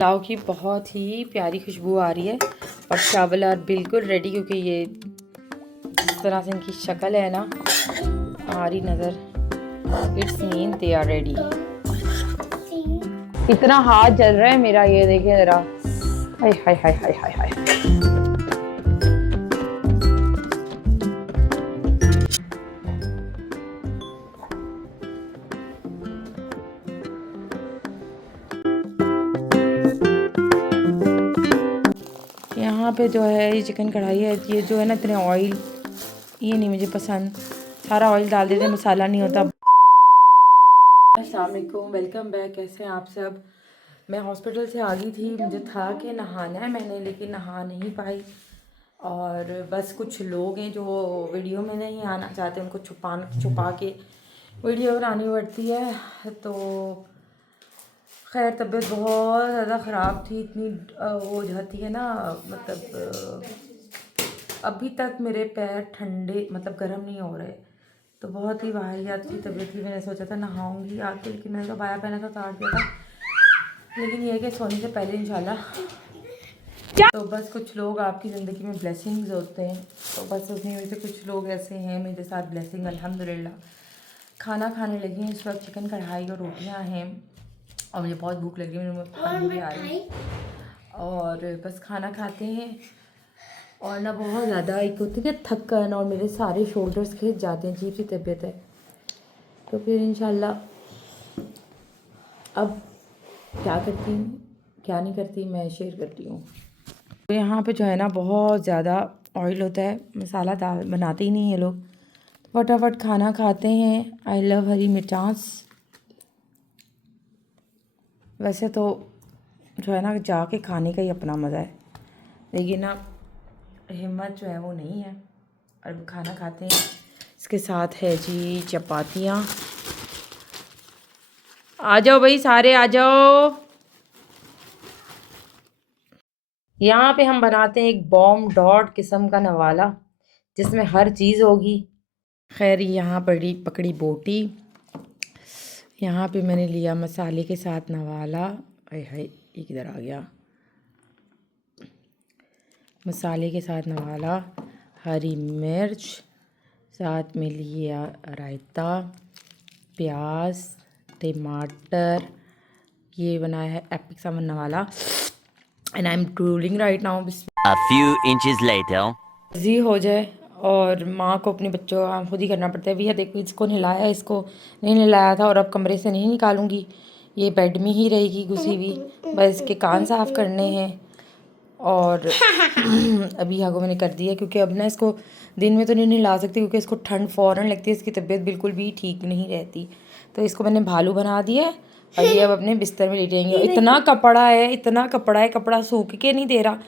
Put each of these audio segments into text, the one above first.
पुलाव की बहुत ही प्यारी खुशबू आ रही है और चावल और बिल्कुल रेडी, क्योंकि ये जिस तरह से इनकी शक्ल है ना आ रही नज़र, it's mean they are ready. इतना हाथ जल रहा है मेरा, ये देखिए ज़रा। हाय हाय हाय हाय हाय हाय। यहाँ पे जो है ये चिकन कढ़ाई है, ये जो है ना इतने ऑयल, ये नहीं मुझे पसंद। सारा ऑयल डाल देते, मसाला नहीं होता। अस्सलाम वालेकुम, वेलकम बैक। कैसे हैं आप सब? मैं हॉस्पिटल से आ गई थी, मुझे था कि नहाना है मैंने, लेकिन नहा नहीं पाई। और बस कुछ लोग हैं जो वीडियो में नहीं आना चाहते, उनको छुपा के वीडियो बनानी पड़ती है। तो खैर तबीयत बहुत ज़्यादा ख़राब थी, इतनी हो जाती है ना, मतलब अभी तक मेरे पैर ठंडे मतलब गर्म नहीं हो रहे, तो बहुत ही वाहियात की तबीयत थी। मैंने सोचा था नहाऊंगी आके, लेकिन मैंने तो बाया पहना था, उतार दिया था। लेकिन ये है कि सोने से पहले इंशाल्लाह। तो बस कुछ लोग आपकी ज़िंदगी में ब्लेसिंग्स होते हैं, तो बस उसमें में से कुछ लोग ऐसे हैं मेरे साथ ब्लेसिंग अल्हम्दुलिल्लाह। खाना खाने लगी हैं इस वक्त, चिकन कढ़ाई और रोटियां हैं, और मुझे बहुत भूख लगी है, मुझे खाने भी आ रही है। और बस खाना खाते हैं। और ना बहुत ज़्यादा एक होती है थकन, और मेरे सारे शोल्डर्स खिंच जाते हैं, अजीब सी तबीयत है। तो फिर इंशाल्लाह अब क्या करती हूँ क्या नहीं करती मैं शेयर करती हूँ। तो यहाँ पे जो है ना बहुत ज़्यादा ऑयल होता है, मसाला दाल बनाते ही नहीं है लोग, फटाफट खाना खाते हैं। आई लव हरी मिर्चास। वैसे तो जो है ना जाके खाने का ही अपना मज़ा है, लेकिन ना हिम्मत जो है वो नहीं है। और खाना खाते हैं, इसके साथ है जी चपातियाँ। आ जाओ भाई सारे आ जाओ। यहाँ पे हम बनाते हैं एक बॉम्ब डॉट किस्म का नवाला, जिसमें हर चीज़ होगी। खैर यहाँ पकड़ी बोटी। यहाँ पे मैंने लिया मसाले के साथ नवाला। हाय हाय, ये किधर आ गया? मसाले के साथ नवाला, हरी मिर्च, साथ में लिया रायता, प्याज, टमाटर। ये बनाया है एपिक सा नवाला। And I am drooling right now. A few inches later. जी हो जाए, और माँ को अपने बच्चों का खुद ही करना पड़ता है। भैया देखो, इसको नहलाया, इसको नहीं नहलाया था, और अब कमरे से नहीं निकालूंगी, ये बेड में ही रहेगी घुसी हुई। बस इसके कान साफ़ करने हैं। और अभी यहाँ को मैंने कर दिया, क्योंकि अब ना इसको दिन में तो नहीं नहला सकती, क्योंकि इसको ठंड फ़ौरन लगती है, इसकी तबीयत बिल्कुल भी ठीक नहीं रहती। तो इसको मैंने भालू बना दिया है, और ये अब अपने बिस्तर में लेटेंगे। इतना कपड़ा है, इतना कपड़ा है, कपड़ा सूख के नहीं दे रहा।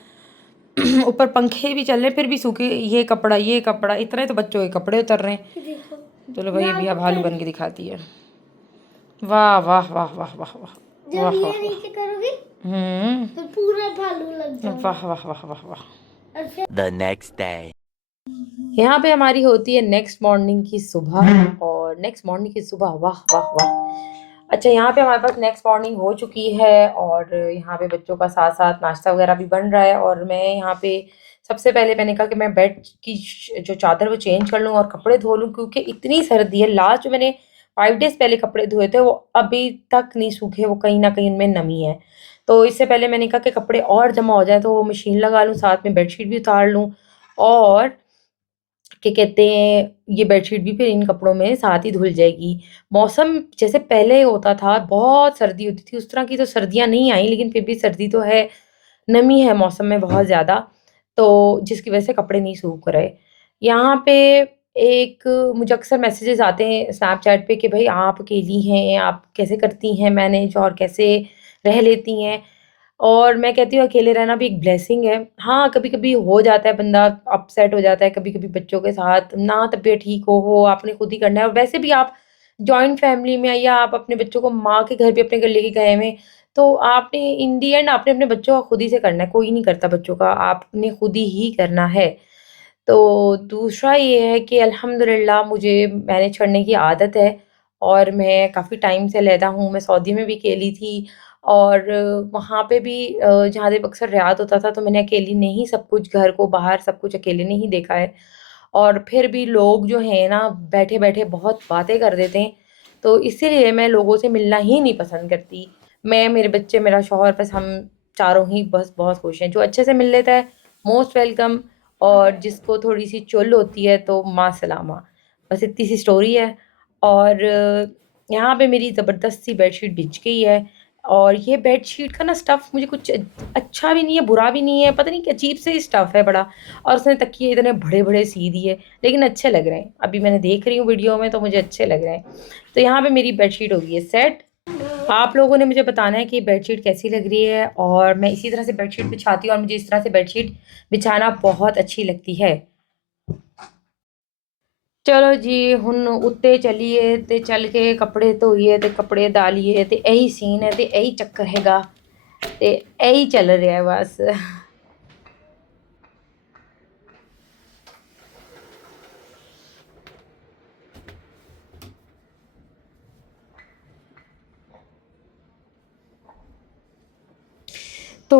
ऊपर पंखे भी चल रहे, फिर भी सूखे। ये कपड़ा इतने तो बच्चों के कपड़े उतर रहे हैं। चलो भाई अभी अब भालू बन के दिखाती है। वाह वाह वाह वाह वाह वाह वाह वाह तो पूरा भालू लग जाएगा। वाह वाह वाह वाह वाह। The next day. यहाँ पे हमारी होती है नेक्स्ट मॉर्निंग की सुबह, और नेक्स्ट मॉर्निंग की सुबह वाह वाह वाह। अच्छा, यहाँ पे हमारे पास नेक्स्ट मॉर्निंग हो चुकी है, और यहाँ पे बच्चों का साथ साथ नाश्ता वगैरह भी बन रहा है। और मैं यहाँ पे सबसे पहले मैंने कहा कि मैं बेड की जो चादर वो चेंज कर लूँ और कपड़े धो लूँ, क्योंकि इतनी सर्दी है। लास्ट जो मैंने 5 डेज पहले कपड़े धोए थे वो अभी तक नहीं सूखे, वो कहीं ना कहीं उनमें नमी है। तो इससे पहले मैंने कहा कि कपड़े और जमा हो जाए तो वो मशीन लगा लूँ, साथ में बेडशीट भी उतार लूँ, और क्या कहते हैं, ये बेडशीट भी फिर इन कपड़ों में साथ ही धुल जाएगी। मौसम जैसे पहले होता था, बहुत सर्दी होती थी, उस तरह की तो सर्दियाँ नहीं आई, लेकिन फिर भी सर्दी तो है, नमी है मौसम में बहुत ज़्यादा, तो जिसकी वजह से कपड़े नहीं सूख रहे। यहाँ पे एक मुझे अक्सर मैसेजेस आते हैं स्नैपचैट पे कि भाई आप अकेली हैं, आप कैसे करती हैं मैनेज, और कैसे रह लेती हैं। और मैं कहती हूँ अकेले रहना भी एक ब्लेसिंग है। हाँ, कभी-कभी हो जाता है, बंदा अपसेट हो जाता है, कभी-कभी बच्चों के साथ ना तबीयत ठीक हो, आपने खुद ही करना है। और वैसे भी आप जॉइंट फैमिली में, या आप अपने बच्चों को माँ के घर भी अपने घर लेके गए हुए हैं, तो आपने इन दी एंड आपने अपने बच्चों का खुद ही से करना है, कोई नहीं करता बच्चों का, आपने खुद ही करना है। तो दूसरा ये है कि अल्हम्दुलिल्लाह मुझे मैनेज करने की आदत है, और मैं काफ़ी टाइम से अलहदा हूँ। मैं सऊदी में भी अकेली थी, और वहाँ पे भी जहाँ पे अक्सर रियात होता था तो मैंने अकेली ने ही सब कुछ, घर को बाहर सब कुछ अकेले ने ही देखा है। और फिर भी लोग जो हैं ना बैठे-बैठे बहुत बातें कर देते हैं, तो इसीलिए मैं लोगों से मिलना ही नहीं पसंद करती। मैं, मेरे बच्चे, मेरा शौहर, बस हम चारों ही बस बहुत खुश हैं। जो अच्छे से मिल लेता है मोस्ट वेलकम, और जिसको थोड़ी-सी चुल होती है तो माँ सलामा। बस इतनी सी स्टोरी है। और यहाँ पे मेरी ज़बरदस्त सी बेडशीट बिछ गई है, और ये बेडशीट का ना स्टफ़ मुझे कुछ अच्छा भी नहीं है, बुरा भी नहीं है, पता नहीं क्या अजीब से स्टफ़ है बड़ा। और उसने तकिए इतने बड़े-बड़े सी दिए, लेकिन अच्छे लग रहे हैं। अभी मैंने देख रही हूँ वीडियो में तो मुझे अच्छे लग रहे हैं। तो यहाँ पे मेरी बेडशीट हो गई है सेट। आप लोगों ने मुझे बताना है कि बेडशीट कैसी लग रही है, और मैं इसी तरह से बेडशीट बिछाती हूँ और मुझे इस तरह से बेडशीट बिछाना बहुत अच्छी लगती है। चलो जी, हुन उत्ते चलिए ते चल के कपड़े धोइए ते कपड़े डालिए ते यही सीन है ते यही चक्कर हैगा ते यही चल रहा है बस। तो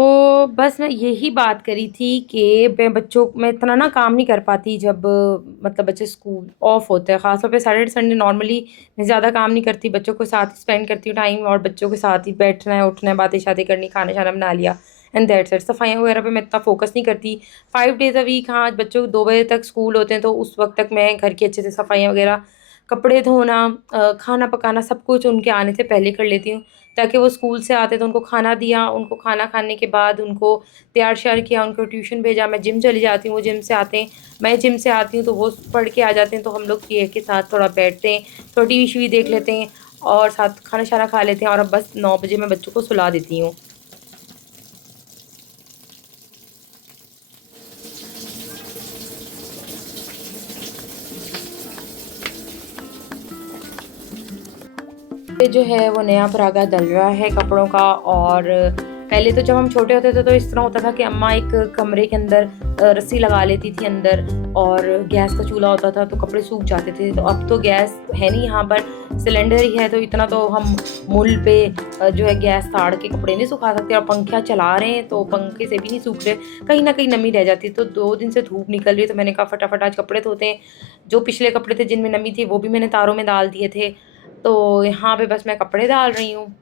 बस मैं यही बात करी थी कि मैं इतना ना काम नहीं कर पाती जब मतलब बच्चे स्कूल ऑफ होते हैं, ख़ासतौर पे सैटरडे संडे नॉर्मली मैं ज़्यादा काम नहीं करती, बच्चों के साथ स्पेंड करती हूँ टाइम, और बच्चों के साथ ही बैठना है, उठना है, बातें शातें करनी, खाना शाना बना लिया, एंड दैट्स इट। सफाइयाँ वगैरह पे मैं इतना फोकस नहीं करती। 5 डेज़ अ वीक, हाँ, बच्चों को 2 बजे तक स्कूल होते हैं तो उस वक्त तक मैं घर की अच्छे से सफाइयाँ वगैरह, कपड़े धोना, खाना पकाना, सब कुछ उनके आने से पहले कर लेती हूँ, ताकि वो स्कूल से आते तो उनको खाना दिया, उनको खाना खाने के बाद उनको तैयार-श्यार किया, उनको ट्यूशन भेजा, मैं जिम चली जाती हूँ, वो जिम से आते हैं, मैं जिम से आती हूँ तो वो पढ़ के आ जाते हैं, तो हम लोग ये के साथ थोड़ा बैठते हैं, थोड़ा टीवी-शीवी देख लेते हैं और साथ खाना-शाना खा लेते हैं, और अब बस 9 बजे मैं बच्चों को सुला देती हूँ। ये जो है वो नया परागा डल रहा है कपड़ों का। और पहले तो जब हम छोटे होते थे तो इस तरह होता था कि अम्मा एक कमरे के अंदर रस्सी लगा लेती थी अंदर, और गैस का चूल्हा होता था तो कपड़े सूख जाते थे। तो अब तो गैस है नहीं यहाँ पर, सिलेंडर ही है, तो इतना तो हम मुल पे जो है गैस ताड़ के कपड़े नहीं सुखा सकते, और पंखा चला रहे हैं तो पंखे से भी नहीं सूख रहे, कहीं ना कहीं नमी रह जाती है। तो 2 दिन से धूप निकल रही है तो मैंने कहा फटाफट आज कपड़े धोते हैं। जो पिछले कपड़े थे जिनमें नमी थी वो भी मैंने तारों में डाल दिए थे, तो यहाँ पे बस मैं कपड़े डाल रही हूँ।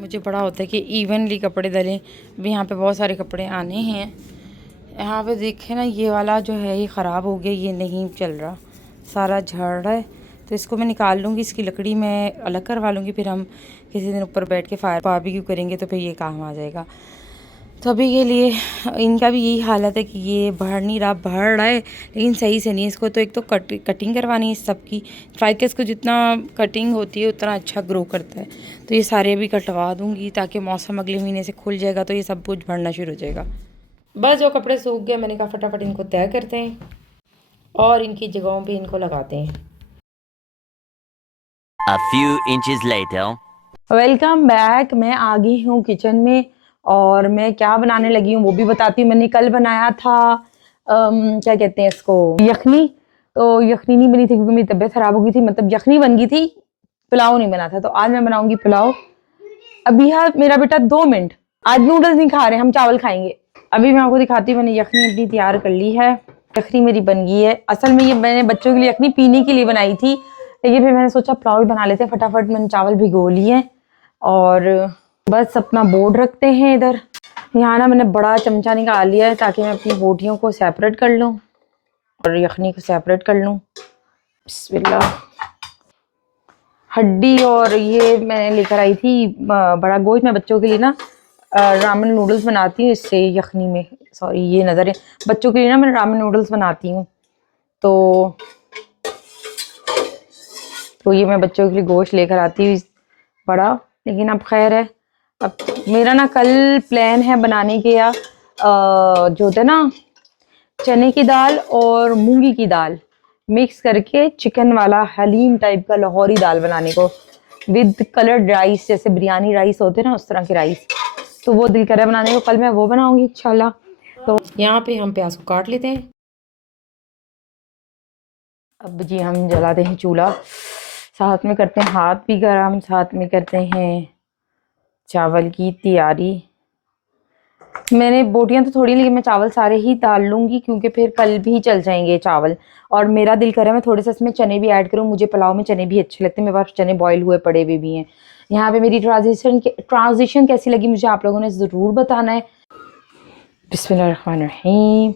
मुझे बड़ा होता है कि इवनली कपड़े डलें। अभी यहाँ पे बहुत सारे कपड़े आने हैं। यहाँ पे देखें ना, ये वाला जो है ये ख़राब हो गया, ये नहीं चल रहा, सारा झड़ रहा है। तो इसको मैं निकाल लूँगी, इसकी लकड़ी मैं अलग करवा लूँगी, फिर हम किसी दिन ऊपर बैठ के फायर बारबेक्यू करेंगे तो फिर ये काम आ जाएगा। तो अभी के लिए इनका भी यही हालत है कि ये बढ़ नहीं रहा, बढ़ रहा है लेकिन सही से नहीं। इसको तो एक तो कटिंग करवानी है सबकी, ट्राइकस को जितना कटिंग होती है उतना अच्छा ग्रो करता है। तो ये सारे भी कटवा दूँगी ताकि मौसम अगले महीने से खुल जाएगा तो ये सब कुछ बढ़ना शुरू हो जाएगा। बस जो कपड़े सूख गए मैंने कहा फटाफट इनको तय करते हैं और इनकी जगहों पे इनको लगाते हैं। A few inches later. Welcome back. मैं आ गई हूँ किचन में और मैं क्या बनाने लगी हूँ वो भी बताती हूँ। मैंने कल बनाया था क्या कहते हैं इसको, यखनी। तो यखनी नहीं बनी थी क्योंकि मेरी तबीयत ख़राब हो गई थी, मतलब यखनी बन गई थी, पुलाव नहीं बना था। तो आज मैं बनाऊंगी पुलाव। अभी हाँ मेरा बेटा 2 मिनट, आज नूडल्स नहीं खा रहे, हम चावल खाएंगे। अभी मैं आपको दिखाती हूँ, मैंने यखनी अपनी तैयार कर ली है। यखनी मेरी बन गई है। असल में ये मैंने बच्चों के लिए यखनी पीने के लिए बनाई थी, लेकिन फिर मैंने सोचा पुलाव बना लेते हैं। फटाफट मैंने चावल भिगो लिए और बस अपना बोर्ड रखते हैं इधर। यहाँ ना मैंने बड़ा चमचा निकाल लिया है ताकि मैं अपनी बोटियों को सेपरेट कर लूँ और यखनी को सेपरेट कर लूँ। बिस्मिल्लाह। हड्डी और ये मैं लेकर आई थी बड़ा गोश्त। मैं बच्चों के लिए ना रामेन नूडल्स बनाती हूँ इससे, यखनी में, सॉरी ये नज़र है, बच्चों के लिए ना मैं रामेन नूडल्स बनाती हूँ। तो तो ये मैं बच्चों के लिए गोश्त लेकर आती हुई पड़ा, लेकिन अब खैर है। अब मेरा ना कल प्लान है बनाने के या जो होता है ना चने की दाल और मूंगी की दाल मिक्स करके चिकन वाला हलीम टाइप का लाहौरी दाल बनाने को, विद कलर्ड राइस, जैसे बिरयानी राइस होते हैं ना उस तरह के राइस। तो वो दिल कर रहा है बनाने को, कल मैं वो बनाऊंगी इंशाल्लाह। तो यहाँ पे हम प्याज को काट लेते हैं। अब जी हम जलाते हैं चूल्हा, साथ में करते हैं हाथ भी गरम, साथ में करते हैं चावल की तैयारी। मैंने बोटियां तो थोड़ी, लेकिन मैं चावल सारे ही डाल लूंगी क्योंकि फिर कल भी चल जाएंगे चावल। और मेरा दिल कर रहा है मैं थोड़े से इसमें चने भी ऐड करूँ, मुझे पुलाव में चने भी अच्छे लगते हैं, मेरे पास चने बॉईल हुए पड़े हुए भी हैं। यहाँ पे मेरी ट्रांजिशन कैसी लगी मुझे आप लोगों ने ज़रूर बताना है। बिस्मिल्लाहिर्रहमानिर्रहीम,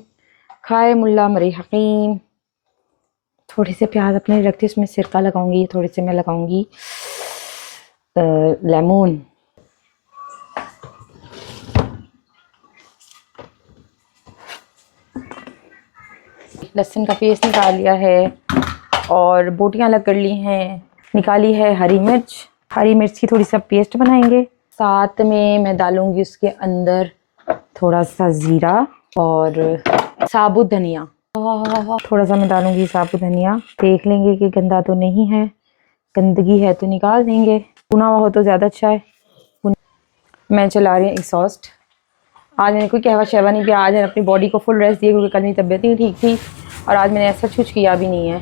खाए मुल्ला मरी हकीम। थोड़े से प्याज अपने रखती, इसमें सिरका लगाऊंगी, थोड़े से मैं लगाऊंगी लेमन। लहसुन का पेस्ट निकाल लिया है और बोटियां अलग कर ली हैं। निकाली है हरी मिर्च, हरी मिर्च की थोड़ी सा पेस्ट बनाएंगे। साथ में मैं डालूंगी उसके अंदर थोड़ा सा ज़ीरा और साबुत धनिया, थोड़ा सा मैं डालूंगी साबुत धनिया। देख लेंगे कि गंदा तो नहीं है, गंदगी है तो निकाल देंगे, भुना हुआ हो तो ज़्यादा अच्छा है। मैं चला रही हूँ एग्जॉस्ट। आज मैंने कोई कहवा शहवा नहीं किया, आज मैंने अपनी बॉडी को फुल रेस्ट दिया क्योंकि कल मेरी तबीयत नहीं ठीक थी और आज मैंने ऐसा कुछ किया भी नहीं है।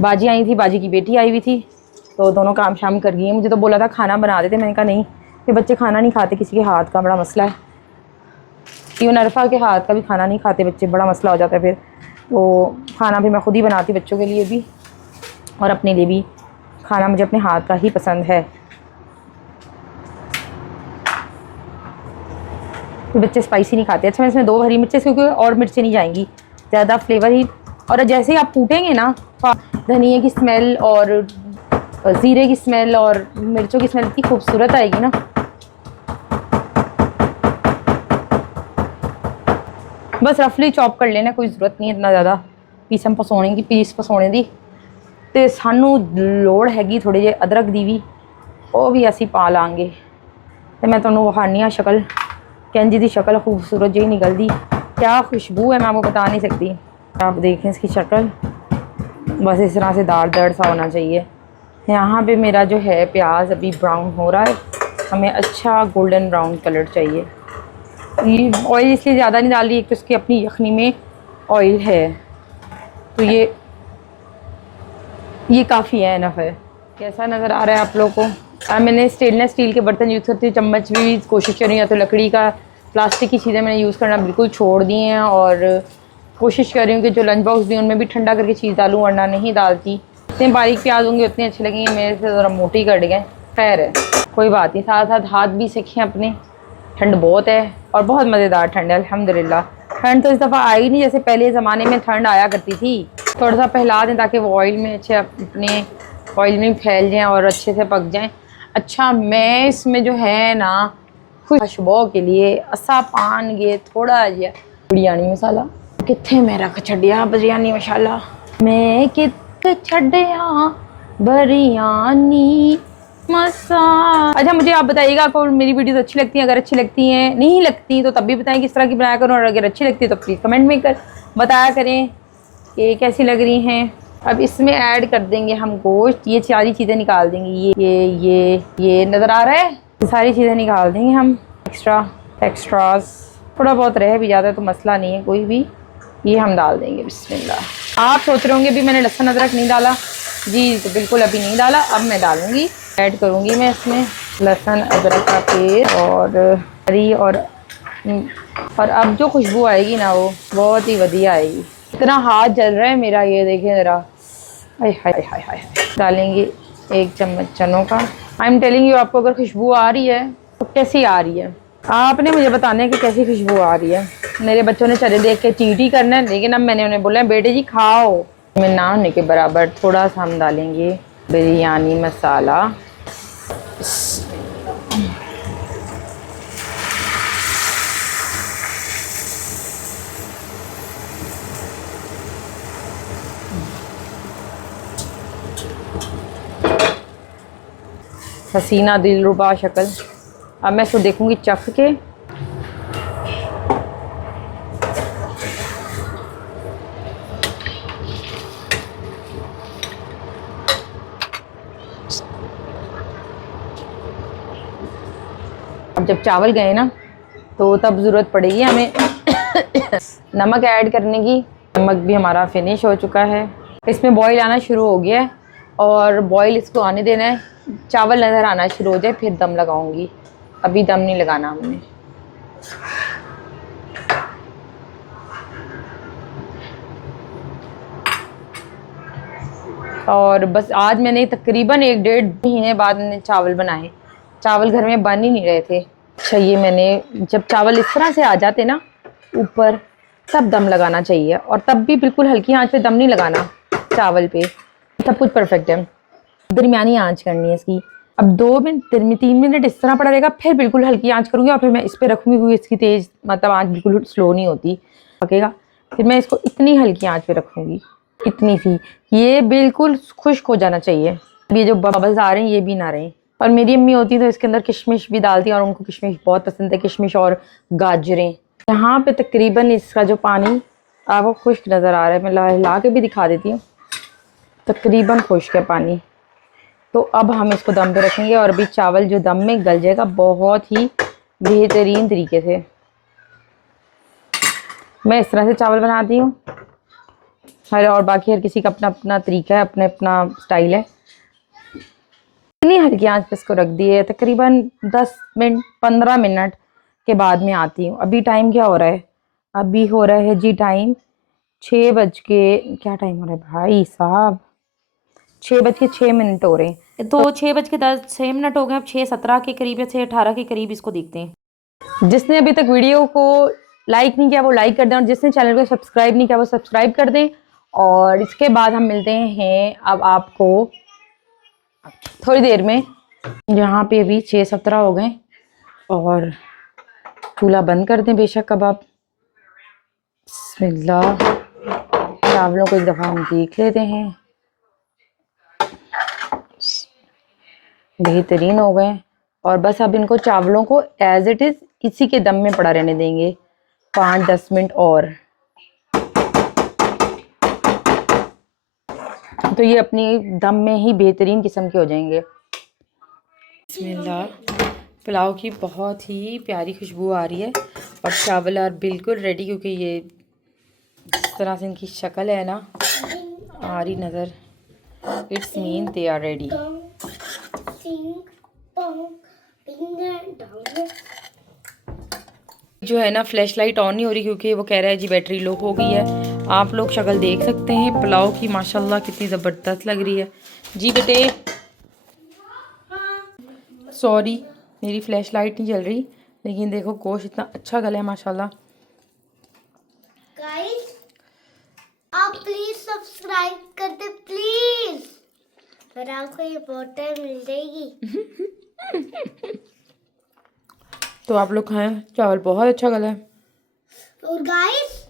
बाजी आई थी, बाजी की बेटी आई हुई थी, तो दोनों काम शाम कर गई हैं। मुझे तो बोला था खाना बना देते, मैंने कहा नहीं, फिर बच्चे खाना नहीं खाते, किसी के हाथ का बड़ा मसला है। इवन अरफा के हाथ का भी खाना नहीं खाते बच्चे, बड़ा मसला हो जाता है फिर। तो खाना भी मैं खुद ही बनाती, बच्चों के लिए भी और अपने लिए भी। खाना मुझे अपने हाथ का ही पसंद है। फिर बच्चे स्पाइसी नहीं खाते। अच्छा मैं इसमें 2 हरी मिर्चें, क्योंकि और मिर्चें नहीं जाएंगी, ज़्यादा फ्लेवर ही। और जैसे ही आप कूटेंगे ना, धनिया की स्मेल और ज़ीरे की स्मेल और मिर्चों की स्मेल इतनी खूबसूरत आएगी ना। बस रफली चॉप कर लेना, कोई ज़रूरत नहीं इतना ज़्यादा पीसम पसौने की, पीस पसौने दी। तो सानू लोड़ हैगी थोड़ी जी अदरक दी भी, वो भी असी पा लांगे। तो मैं तुहानू वखानी हाँ शक्ल, कैंजी की शक्ल खूबसूरत जी निकलती, क्या खुशबू है मैं आपको बता नहीं सकती। आप देखें इसकी शक्ल, बस इस तरह से दार दर्द सा होना चाहिए। यहाँ पे मेरा जो है प्याज अभी ब्राउन हो रहा है, हमें अच्छा गोल्डन ब्राउन कलर चाहिए। ये ऑयल इसलिए ज़्यादा नहीं डाल रही, एक तो इसकी अपनी यखनी में ऑयल है, तो ये काफ़ी है, इनफ है। कैसा नज़र आ रहा है आप लोगों को? मैंने स्टेनलेस स्टील के बर्तन यूज़ करती हूँ, चम्मच भी कोशिश कर रही हूँ, या तो लकड़ी का, प्लास्टिक की चीज़ें मैंने यूज़ करना बिल्कुल छोड़ दी हैं और कोशिश कर रही हूँ कि जो लंच बॉक्स भी उनमें भी ठंडा करके चीज़ डालूँ, वरना नहीं डालती। जितने बारीक प्याज होंगे उतने अच्छे लगेंगे, मेरे से ज़रा मोटी कट गए, खैर है कोई बात नहीं। साथ साथ हाथ भी सीखें अपने, ठंड बहुत है और बहुत मज़ेदार ठंड है अल्हम्दुलिल्लाह। ठंड तो इस दफ़ा आई नहीं जैसे पहले ज़माने में ठंड आया करती थी। थोड़ा सा फैला दें ताकि वो ऑयल में अच्छे अपने ऑयल में फैल जाएं और अच्छे से पक जाएं। अच्छा मैं इसमें जो है ना खुशबू के लिए असा पान गे थोड़ा जहा बिरयानी मसाला, कित्थे मैं रख छड़िया बिरयानी मसाला, मैं कित्थे छड़िया बिरयानी मसाला। अच्छा मुझे आप बताइएगा आपको मेरी वीडियोस अच्छी लगती हैं? अगर अच्छी लगती हैं, नहीं लगती तो तब भी बताएं किस तरह की बनाया करूँ, और अगर अच्छी लगती है तो प्लीज़ कमेंट में बताया करें कि कैसी लग रही हैं। अब इसमें ऐड कर देंगे हम गोश्त, ये सारी चीज़ें निकाल देंगे, ये नज़र आ रहा है, ये सारी चीज़ें निकाल देंगे हम। एक्स्ट्रास थोड़ा बहुत रह भी जाता है तो मसला नहीं है कोई भी, ये हम डाल देंगे। बिस्मिल्लाह। आप सोच रहे होंगे भी मैंने लहसुन अदरक नहीं डाला, जी तो बिल्कुल अभी नहीं डाला, अब मैं डालूँगी, ऐड करूँगी मैं इसमें लहसुन अदरक का पेस्ट और हरी और अब जो खुशबू आएगी ना वो बहुत ही बढ़िया आएगी। इतना हाथ जल रहा है मेरा, ये देखें ज़रा, हाय हाय हाय हाय। डालेंगे 1 चम्मच चनों का। आई एम टेलिंग यू, आपको अगर खुशबू आ रही है तो कैसी आ रही है, आपने मुझे बताना है कि कैसी खुशबू आ रही है। मेरे बच्चों ने चने देख के चीटी करना है, लेकिन अब मैंने उन्हें बोला बेटे जी खाओ। में ना होने के बराबर थोड़ा सा हम डालेंगे बिरयानी मसाला। हसीना दिलरुबा शक्ल। अब मैं इसको देखूंगी चख के। अब जब चावल गए ना तो तब ज़रूरत पड़ेगी हमें नमक ऐड करने की। नमक भी हमारा फिनिश हो चुका है। इसमें बॉईल आना शुरू हो गया है और बॉईल इसको आने देना है। चावल नज़र आना शुरू हो जाए फिर दम लगाऊंगी, अभी दम नहीं लगाना हमने। और बस आज मैंने तकरीबन 1-1.5 महीने बाद मैंने चावल बनाए। चावल घर में बन ही नहीं रहे थे। अच्छा, ये मैंने जब चावल इस तरह से आ जाते ना ऊपर, तब दम लगाना चाहिए, और तब भी बिल्कुल हल्की आंच पे दम नहीं लगाना चावल पे। सब कुछ परफेक्ट है। दरमियानी आंच करनी है इसकी। अब 2 मिनट 3 मिनट इस तरह पड़ा रहेगा, फिर बिल्कुल हल्की आंच करूँगी और फिर मैं इस पर रखूँगी क्योंकि इसकी तेज़ मतलब आंच बिल्कुल स्लो नहीं होती, पकेगा। फिर मैं इसको इतनी हल्की आंच पे रखूँगी, इतनी सी, ये बिल्कुल खुश्क हो जाना चाहिए। ये जो बबल्स आ रहे हैं ये भी ना रहें। और मेरी अम्मी होती तो इसके अंदर किशमिश भी डालती और उनको किशमिश बहुत पसंद है, किशमिश और गाजरें। यहाँ पे तकरीबन इसका जो पानी आपको खुश्क नज़र आ रहा है, मैं हिला के भी दिखा देती हूँ। तकरीबन खुश्क है पानी। तो अब हम इसको दम पे रखेंगे और अभी चावल जो दम में गल जाएगा बहुत ही बेहतरीन तरीके से। मैं इस तरह से चावल बनाती हूँ, और बाकी हर किसी का अपना अपना तरीका है, अपना अपना स्टाइल है। इतनी हल्की आंच पे इसको रख दिए। तकरीबन 10 मिनट 15 मिनट के बाद में आती हूँ। अभी टाइम क्या हो रहा है? अभी हो रहा है जी टाइम 6 बज के, क्या टाइम हो रहा है भाई साहब, 6:06 हो रहे हैं। तो 6:06 हो गए। अब 6:17 के करीब या 6:18 के करीब इसको देखते हैं। जिसने अभी तक वीडियो को लाइक नहीं किया वो लाइक कर दें, और जिसने चैनल को सब्सक्राइब नहीं किया वो सब्सक्राइब कर दें। और इसके बाद हम मिलते हैं अब आपको थोड़ी देर में। यहाँ पे अभी 6:17 हो गए और चूल्हा बंद कर दें बेशक। कबाब बिस्मिल्लाह। चावलों को एक दफ़ा हम देख लेते हैं। बेहतरीन हो गए। और बस अब इनको चावलों को एज इट इज़ इसी के दम में पड़ा रहने देंगे 5-10 मिनट और। तो ये अपनी दम में ही बेहतरीन किस्म के हो जाएंगे। बिस्मिल्लाह। पुलाव की बहुत ही प्यारी खुशबू आ रही है और चावल और बिल्कुल रेडी, क्योंकि ये जिस तरह से इनकी शक्ल है ना आ रही नज़र, it's mean they are ready. जो है ना फ्लैश लाइट ऑन नहीं हो रही क्योंकि वो कह रहा है जी बैटरी लो हो गई है। आप लोग शक्ल देख सकते हैं पुलाव की, माशाल्लाह कितनी ज़बरदस्त लग रही है। जी बेटे, सॉरी मेरी फ्लैश लाइट नहीं जल रही, लेकिन देखो गोश्त इतना अच्छा गला है माशाल्लाह। गाइस आप प्लीज सब्सक्राइब कर दे प्लीज, फिर आपको ये बोतल मिल जाएगी। तो आप लोग खाएं, चावल बहुत अच्छा गला है। और गाइस,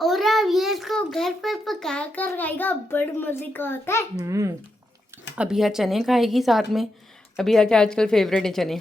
और आप ये इसको घर पर पका कर खाएगा, बड़े मजे का होता है। अभी चने खाएगी साथ में। अभी के आजकल फेवरेट है चने।